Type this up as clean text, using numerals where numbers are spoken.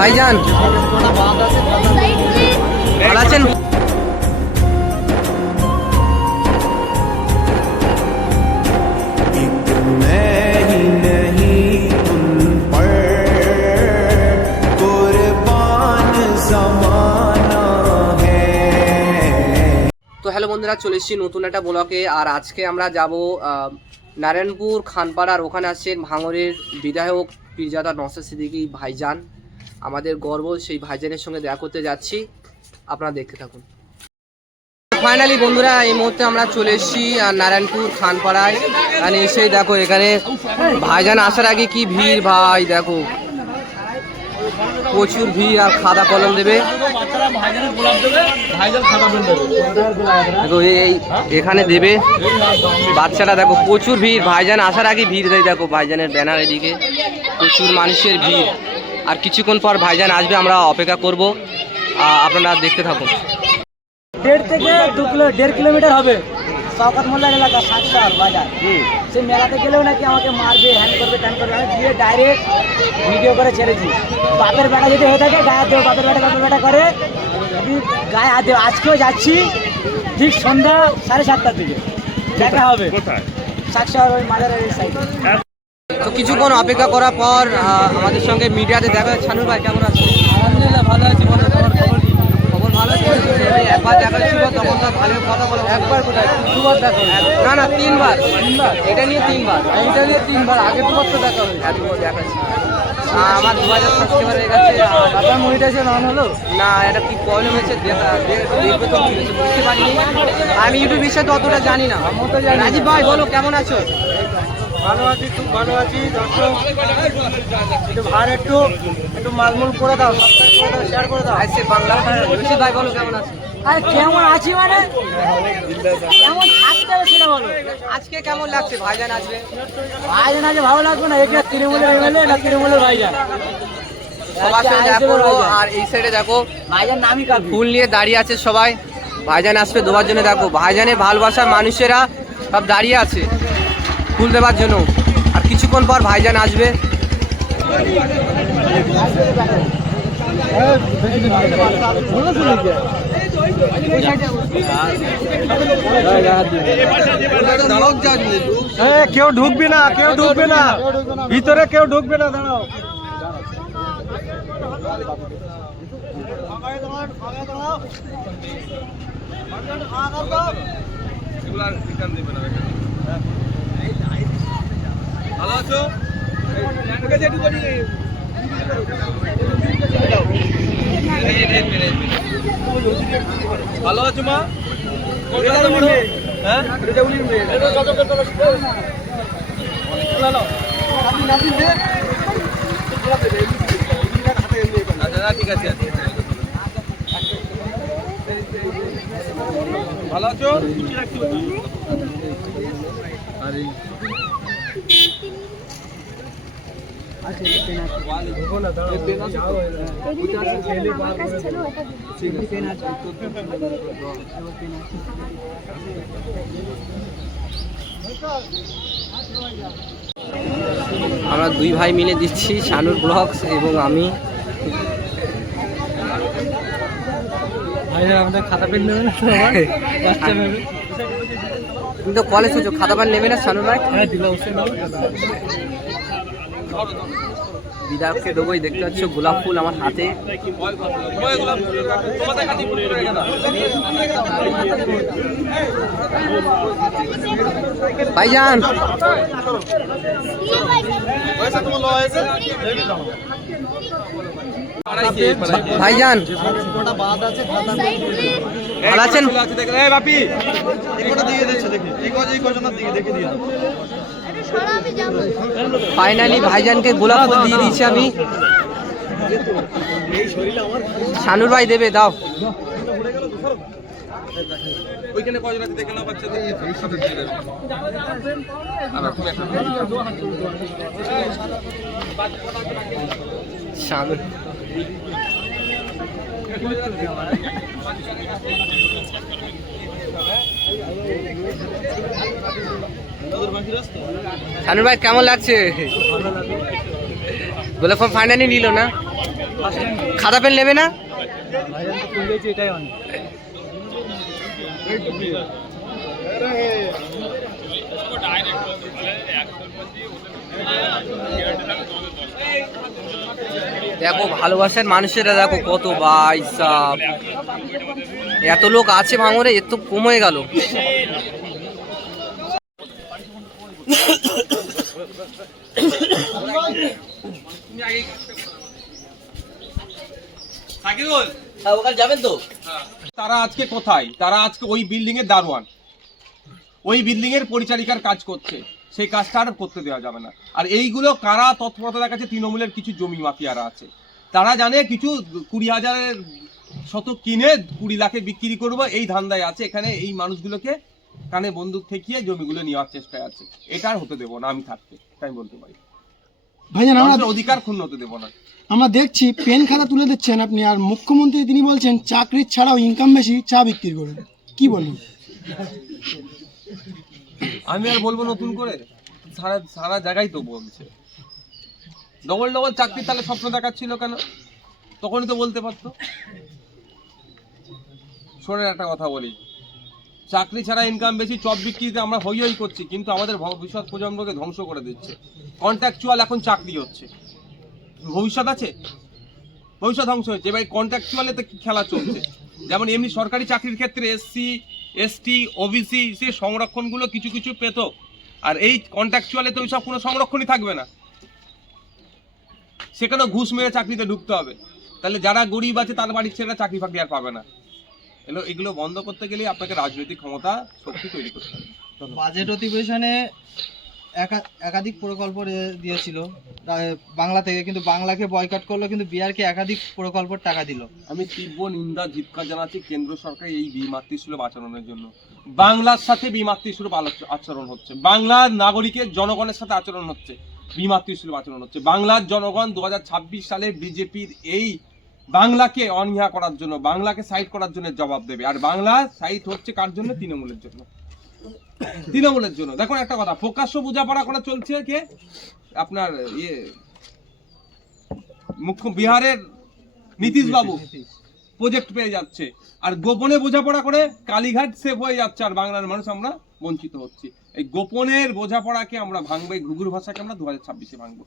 ভাইজান ভালো আছেন? তো হ্যালো বন্ধুরা, চলে এসেছি নতুন একটা ব্লগে। আর আজকে আমরা যাব নারায়ণপুর খানপাড়ার, ওখানে আসছেন ভাঙড়ের বিধায়ক পীরজাদা নওশাদ সিদ্দিকী ভাইজান। আমাদের গর্ব, সেই ভাইজানের সঙ্গে দেখা করতে যাচ্ছি, আপনারা দেখতে থাকুন। ফাইনালি বন্ধুরা, এই মুহূর্তে আমরা চলে এসেছি নারায়ণপুর খানপাড়ায়। আর এসেই দেখো এখানে ভাইজান আসার আগে কি ভিড় ভাই, দেখো প্রচুর ভিড়। আর খাতা কলম দেবে, দেখো এই এখানে দেবে বাচ্চারা। দেখো প্রচুর ভিড়, ভাইজান আসার আগে ভিড় দেয়। দেখো ভাইজানের ব্যানার এদিকে, প্রচুর মানুষের ভিড়। আর কিছুক্ষণ পর ভাইজান আসবে, আমরা অপেক্ষা করব, আপনারা দেখতে থাকুন। 1.5 থেকে 2 কিলোমিটার হবে শওকত মোল্লার এলাকা, সাতসার বাজার। সেই মেলাতে গেলেও নাকি আমাকে মারবে, হ্যান্ড করবে, ট্যান করবে। আমি গিয়ে ডাইরেক্ট ভিডিও করে ছেড়েছি। বাপের বেটা যদি হয়ে থাকে গায়ে দেবো, বাপের বেটা করে গায়ে হাত দেবো। আজকেও যাচ্ছি ঠিক সন্ধ্যা 7:30টার দিকে, দেখা হবে সাতসার ওই মাজারের এই সাইডে। তো কিছুক্ষণ অপেক্ষা করার পর আমাদের সঙ্গে মিডিয়াতে দেখা। ছানুর ভাই কেমন আছে? আলহামদুলিল্লাহ ভালো আছি। খবর ভালো আছে? একবার দেখা ছিল তখন তো ভালো কথা বলো। একবার কোথায়, দুবার দেখা হয়েছে? না 3বার। এটা নিয়ে 3বার, এইটা নিয়ে 3বার, আগে 2বার তো দেখা হয়েছে। এতবার দেখাচ্ছি। আমার 2000 সাবস্ক্রাইবার হয়ে গেছে। আপনার মনিটাইজেশন অন হলো না, এটা কি প্রবলেম হয়েছে দেখবে তো, বুঝতে পারিনি। আমি ইউটিউব বিষয়ে তো অতটা জানি না। রাজীব ভাই বলো, কেমন আছো? ভালো আছি, খুব ভালো আছি। দর্শক একটু ভার একটু মালমূল করে দাও, শেয়ার করে দাও। আজকে বাংলা। রশিদ ভাই বলো, কেমন আছো? আরে কেমন আছি মানে কেমন থাকতে হবে সেটা বলো। আজকে কেমন লাগছে ভাইজান আসবে? ভাইজান আজকে ভালো লাগবে না? এটা তৃণমূলের এমএলএ না তৃণমূলের ভাইজান? সবার সঙ্গে দেখা করবো। আর এই সাইডে দেখো ভাইজান নামই কাজ, ফুল নিয়ে দাঁড়িয়ে আছে সবাই। ভাইজান আসবে দেওয়ার জন্য। দেখো ভাইজানের ভালোবাসার মানুষেরা সব দাঁড়িয়ে আছে ফুল দেওয়ার জন্য। আর কিছুক্ষণ পর ভাইজান আসবে। কেউ ঢুকবে না, কেউ ঢুকবে না ভিতরে, কেউ ঢুকবে না, দাঁড়াও। ভালো আছো? ভালো আছো মা? হ্যাঁ, ঠিক আছে। ভালো আছো? আমরা 2 ভাই মিলে দিচ্ছি, শানুর ব্লগস এবং আমি। আমাদের খাতা পেন নেবে না? তুমি তো কলেজ হচ্ছে, খাতা পান নেবে না শানুর ভাই? বিধায়ককে দেবোই। দেখতে পাচ্ছ গোলাপ ফুল আমার হাতে। ভাইজান ভাইজান ভালো আছেন? ফাইনালি ভাইজানকে গোলাপ ফুল দিয়ে দিয়েছি আমি। শানুর ভাই দেবে, দাও। ওইখানে কয়জন আছে দেখে নাও বাচ্চাদের। শানুর শানুর ভাই কেমন লাগছে? বলে ফর্ম ফাইনালি নিল না, খাতা পেন নেবে না? ভাইজান তো খুললেছি, এটাই অনেক। দেখো ভালোবাসার মানুষেরা দেখো কত, ভাই সাব এত লোক আছে ভাঙরে, এত কমে গেল। যাবেন তো? তারা আজকে কোথায়? তারা আজকে ওই বিল্ডিং এর দারোয়ান, ওই বিল্ডিং এর পরিচারিকার কাজ করছে, সেই কাজটা আর করতে দেওয়া যাবে না। আর এইগুলো কারা তৎপরতা দেখাচ্ছে? তৃণমূলের কিছু জমি মাফিয়ারা আছে, তারা জানে কিছু 20,000 শতক কিনে 20 লাখে বিক্রি করবো, এই ধান্দায় আছে। এখানে এই মানুষগুলোকে কানে বন্দুক ঠেকিয়ে জমিগুলো নেওয়ার চেষ্টায় আছে। এটা আর হতে দেবো না আমি থাকতে, তাই বলতে পারি। ভাইজান আমরা অধিকার ক্ষুণ্ণ হতে দেবো না। আমরা দেখছি পেন খাতা তুলে দিচ্ছেন আপনি, আর মুখ্যমন্ত্রী তিনি বলছেন চাকরির ছাড়াও ইনকাম বেশি, চা বিক্রি করেন, কি বলবেন? আমি আর বলবো নতুন করে? সারা সারা জায়গায় তো বলছে ডবল ডবল চাকরি, তাহলে স্বপ্ন দেখাচ্ছিল কেন? তখনই তো বলতে পারতো। শোনেন একটা কথা বলি, চাকরি ছাড়া ইনকাম বেশি, চপ বিক্রিতে আমরা হই হই করছি, কিন্তু আমাদের ভবিষ্যৎ প্রজন্মকে ধ্বংস করে দিচ্ছে। কন্ট্রাকচুয়াল এখন চাকরি হচ্ছে, ভবিষ্যৎ আছে? ভবিষ্যৎ ধ্বংস হচ্ছে। এবার কন্ট্রাকচুয়ালে তো কি খেলা চলছে? যেমন এমনি সরকারি চাকরির ক্ষেত্রে এসসি, এসটি, ওবিসি সে সংরক্ষণগুলো কিছু কিছু পেত, আর এই কন্ট্রাকচুয়ালে তো ওইসব কোনো সংরক্ষণই থাকবে না, সেখানে ঘুষ মেরে চাকরিতে ঢুকতে হবে। তাহলে যারা গরিব আছে তার বাড়ির ছেলেরা চাকরি ফাকরি আর পাবে না। এগুলো বন্ধ করতে গেলে আপনাকে রাজনৈতিক ক্ষমতা শক্তি তৈরি করতে হবে। বাজেট অধিবেশনে একাধিক প্রকল্প দিয়েছিল বাংলা থেকে, কিন্তু বাংলাকে বয়কট করলো, কিন্তু বিহারকে একাধিক প্রকল্পের টাকা দিল। আমি তীব্র নিন্দা ধিক্কার জানাচ্ছি কেন্দ্র সরকার এই বিমাতৃসুলভ আচরণের জন্য। বাংলার সাথে বিমাতৃসুলভ আচরণ হচ্ছে, বাংলার নাগরিকের জনগণের সাথে আচরণ হচ্ছে, বিমাতৃসুলভ আচরণ হচ্ছে। বাংলার জনগণ 2026 সালে বিজেপির এই বাংলাকে অনীহা করার জন্য, বাংলাকে সাইড করার জন্য জবাব দেবে। আর বাংলা সাইড হচ্ছে কার জন্য? তৃণমূলের জন্য, তৃণমূলের জন্য। দেখুন একটা কথা, প্রকাশ্য বোঝাপড়া করা চলছে কে? আপনার মুখ্য বিহারের নীতিশ বাবু প্রজেক্ট পেয়ে যাচ্ছে, আর গোপনে বোঝাপড়া করে কালীঘাট সেভ হয়ে যাচ্ছে, আর বাংলার মানুষ আমরা বঞ্চিত হচ্ছি। এই গোপনের বোঝাপড়াকে আমরা ভাঙবো, এই ঘুঘুর ভাষাকে আমরা 2026-এ ভাঙবো।